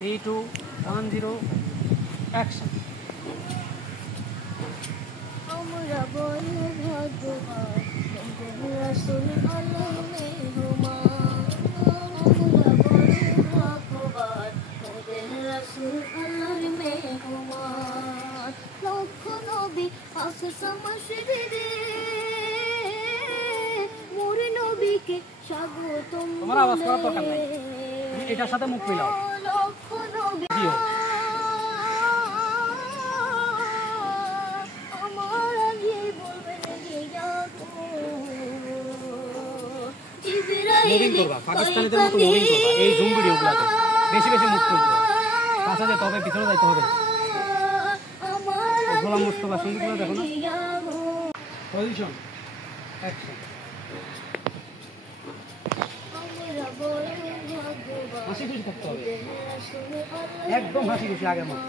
3, 2, 1, 0, action. আমরা বড় ভাগ্যবান রাসূল আল্লাহ মেহমান আমরা বড় ভাগ্যবান রাসূল আল্লাহর মেহমান লক্ষ নবী আসে মসজিদে মোর নবীকে স্বাগতম তোমার আওয়াজ করা দরকার নাই এটার সাথে মুখ মিলাও লক্ষ নবী মুভিং করবা পাকিস্তানিদের মতো মুভিং করবা এই জুম ভিডিওগুলোতে বেশি বেশি মুভ করবা কাছে যেতে হবে পিছনে যাইতে হবে গোলাম মুস্তফা সিংগুলো দেখো না পজিশন অ্যাকশন হাসি খুশি থাকতে হবে একদম হাসি খুশি আগের মতো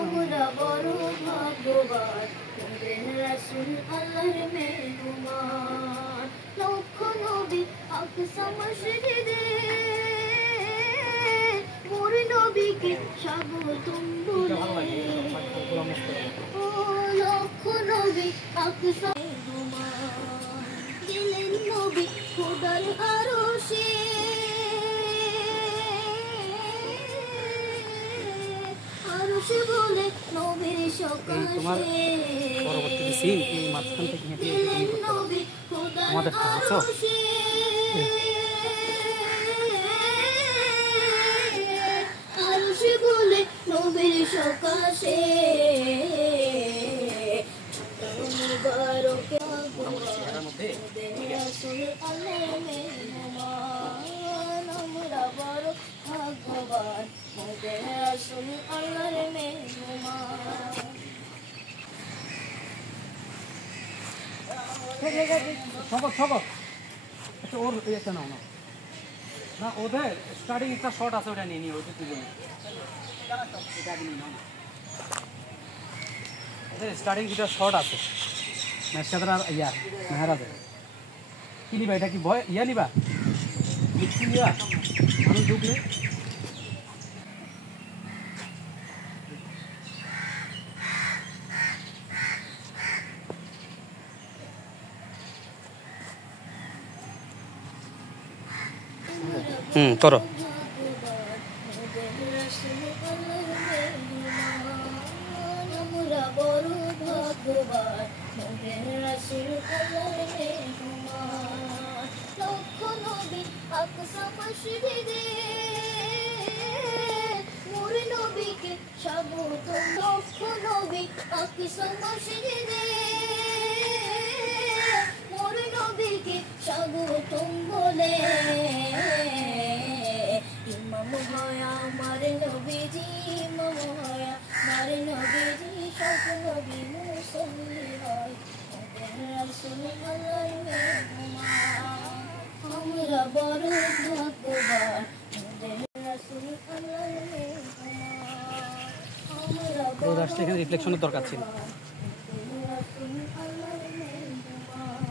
আমরা বড় ভাগ্যবান রাসূল আল্লাহর মেহমান লক্ষ নবী আকসা মসজিদে মোর নবীকে স্বাগতম বলে ও লক্ষ নবী আকসা মেহমান গেলেন নবী খোদার আরশে আরশে বলে নবীর সকাশে পরবর্তী সিন এই মাঝখান থেকে হেঁটে নবী খোদার আমাদের আরশে আরশে বলে নবীর সকাশে মুবারক রাসূল আল্লাহর মেহমান আমরা বড় ভাগ্যবান রাসূল আল্লাহর মেহমান ঠকো আচ্ছা ওর এটা নাও না না ওদের স্টার্টিং একটা শট আছে ওটা নিয়ে নিও ওদের দুজনে এটা আগে নিয়ে নাও ওদের স্টার্টিং দুটা শট আছে মেশকাদার আর ইয়ার মেহরাজের কি নিবা এটা কি ভয় ইয়া নিবা মিক্সি নিবা মানুষ ঢুকলে করো আমরা বড় ভাগ্যবান রাসূল আল্লাহর মেহমান লক্ষ নবী আকসা মসজিদে মোর নবীকে স্বাগতম লক্ষ নবী আকসা মসজিদে মোর নবীকে স্বাগতম বলে ইমাম হয় আমার নবীজি ইমাম হয় আমার নবীজি সব নবী মুসল্লি হয় রাসূল আল্লাহর মেহমান আমরা বড় ভাগ্যবান রাসূল আল্লাহর মেহমান আমরা বড় রাস্তা এখানে রিফ্লেকশনের দরকার ছিল রাসূল আল্লাহর মেহমান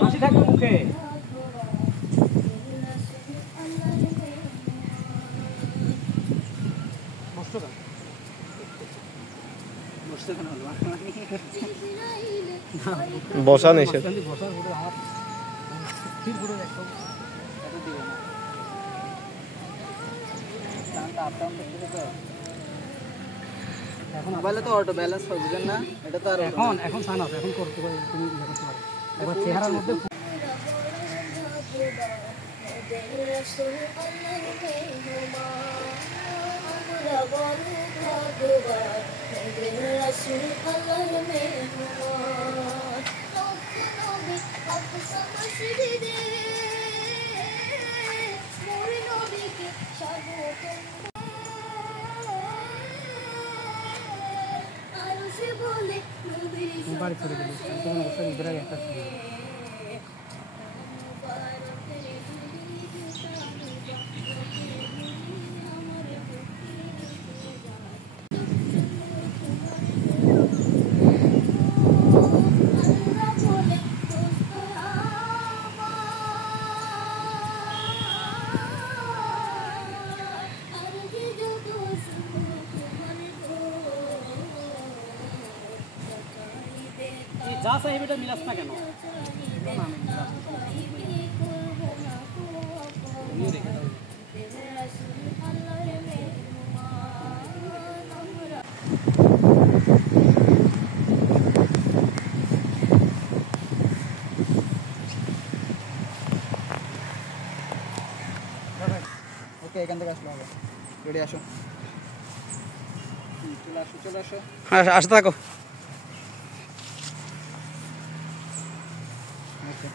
হাসি থাকবে মুখে বসা নেই সে এখন মোবাইলে তো অটো ব্যালেন্স হয় বুঝেন না এটা তো আর এখন সান আছে এখন করতে পারো তুমি করতে পারো এবার চেহারার মধ্যে রাসূল আল্লাহর মেহমান আমরা বড় ভাগ্যবান রাসূল আল্লাহর মেহমান লক্ষ নবী আকসা মসজিদে মোর নবীকে স্বাগতম আরশে বলে নবীর বাড়ি চলে গেল তখন অবশ্যই ইবরা একটা যা চাই এটা মিলাস না কেন? ওকে, এখান থেকে আসলে হবে। রেডি, আসো। চলে আসো, চলে আসো। আসতে থাকো। ওকে।